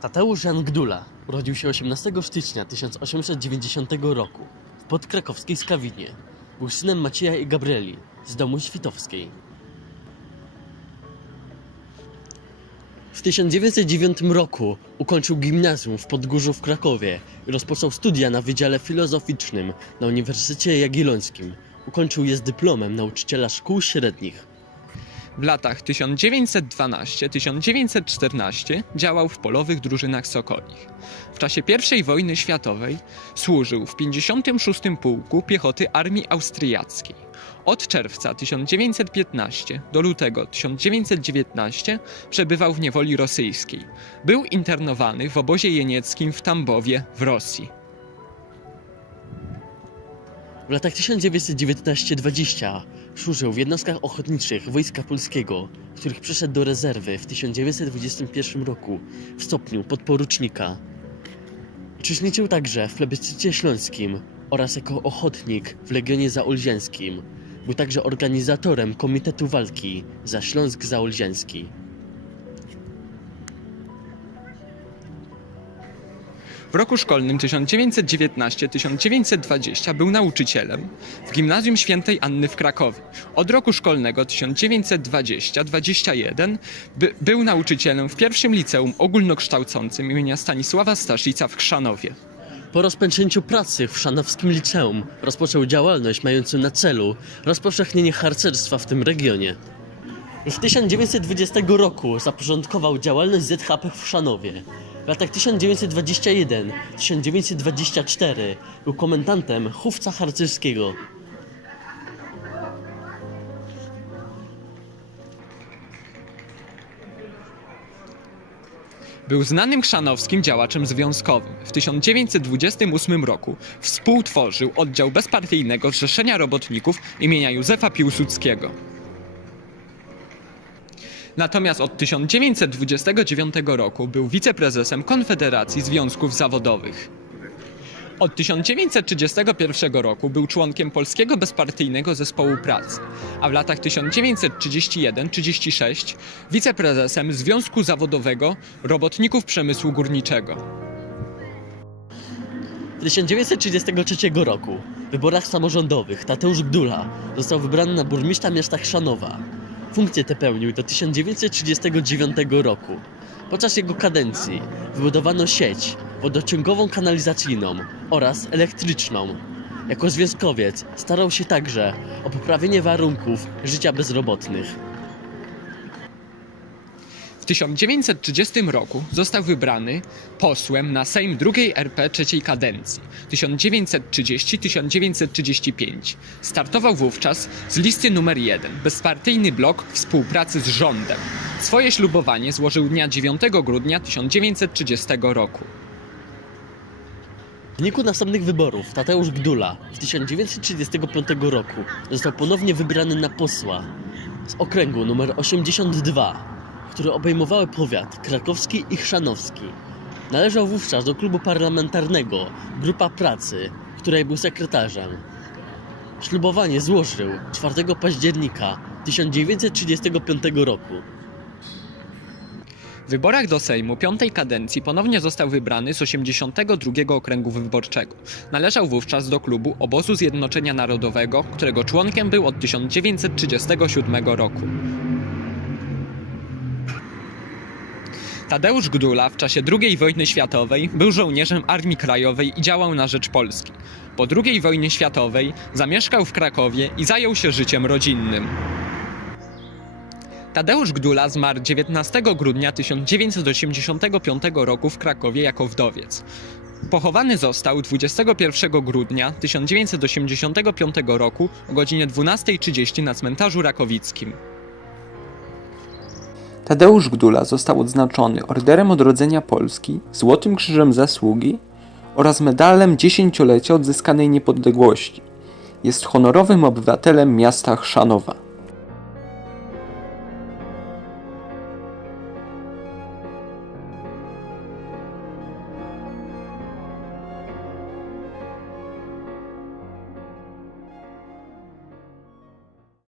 Tadeusz Jan Gdula urodził się 18 stycznia 1890 roku w podkrakowskiej Skawinie. Był synem Macieja i Gabrieli z domu świtowskiej. W 1909 roku ukończył gimnazjum w Podgórzu w Krakowie i rozpoczął studia na Wydziale Filozoficznym na Uniwersytecie Jagiellońskim. Ukończył je z dyplomem nauczyciela szkół średnich. W latach 1912-1914 działał w polowych drużynach Sokolich. W czasie I wojny światowej służył w 56. Pułku Piechoty Armii Austriackiej. Od czerwca 1915 do lutego 1919 przebywał w niewoli rosyjskiej. Był internowany w obozie jenieckim w Tambowie w Rosji. W latach 1919-20 służył w jednostkach ochotniczych Wojska Polskiego, których przeszedł do rezerwy w 1921 roku w stopniu podporucznika. Uczestniczył także w plebiscycie śląskim oraz jako ochotnik w Legionie Zaolziańskim. Był także organizatorem Komitetu Walki za Śląsk Zaolziański. W roku szkolnym 1919-1920 był nauczycielem w Gimnazjum Świętej Anny w Krakowie. Od roku szkolnego 1920-21 by, był nauczycielem w pierwszym liceum ogólnokształcącym imienia Stanisława Staszica w Chrzanowie. Po rozpoczęciu pracy w Szanowskim Liceum rozpoczął działalność mającą na celu rozpowszechnienie harcerstwa w tym regionie. Już w 1920 roku zaporządkował działalność ZHP w Szanowie. W latach 1921-1924 był komendantem chówca harcerskiego. Był znanym chrzanowskim działaczem związkowym. W 1928 roku współtworzył oddział bezpartyjnego Zrzeszenia Robotników imienia Józefa Piłsudskiego. Natomiast od 1929 roku był wiceprezesem Konfederacji Związków Zawodowych. Od 1931 roku był członkiem Polskiego Bezpartyjnego Zespołu Pracy, a w latach 1931-36 wiceprezesem Związku Zawodowego Robotników Przemysłu Górniczego. W 1933 roku w wyborach samorządowych Tadeusz Gdula został wybrany na burmistrza miasta Chrzanowa. Funkcję tę pełnił do 1939 roku. Podczas jego kadencji wybudowano sieć wodociągową kanalizacyjną oraz elektryczną. Jako związkowiec starał się także o poprawienie warunków życia bezrobotnych. W 1930 roku został wybrany posłem na Sejm II RP trzeciej kadencji 1930-1935. Startował wówczas z listy numer 1 Bezpartyjny Blok Współpracy z Rządem. Swoje ślubowanie złożył dnia 9 grudnia 1930 roku. W wyniku następnych wyborów Tadeusz Gdula w 1935 roku został ponownie wybrany na posła z okręgu numer 82, który obejmowały powiat krakowski i chrzanowski. Należał wówczas do klubu parlamentarnego Grupa Pracy, której był sekretarzem. Ślubowanie złożył 4 października 1935 roku. W wyborach do Sejmu piątej kadencji ponownie został wybrany z 82 okręgu wyborczego. Należał wówczas do klubu Obozu Zjednoczenia Narodowego, którego członkiem był od 1937 roku. Tadeusz Gdula w czasie II wojny światowej był żołnierzem Armii Krajowej i działał na rzecz Polski. Po II wojnie światowej zamieszkał w Krakowie i zajął się życiem rodzinnym. Tadeusz Gdula zmarł 19 grudnia 1985 roku w Krakowie jako wdowiec. Pochowany został 21 grudnia 1985 roku o godzinie 12.30 na cmentarzu rakowickim. Tadeusz Gdula został odznaczony Orderem Odrodzenia Polski, Złotym Krzyżem Zasługi oraz medalem dziesięciolecia odzyskanej niepodległości. Jest honorowym obywatelem miasta Chrzanowa.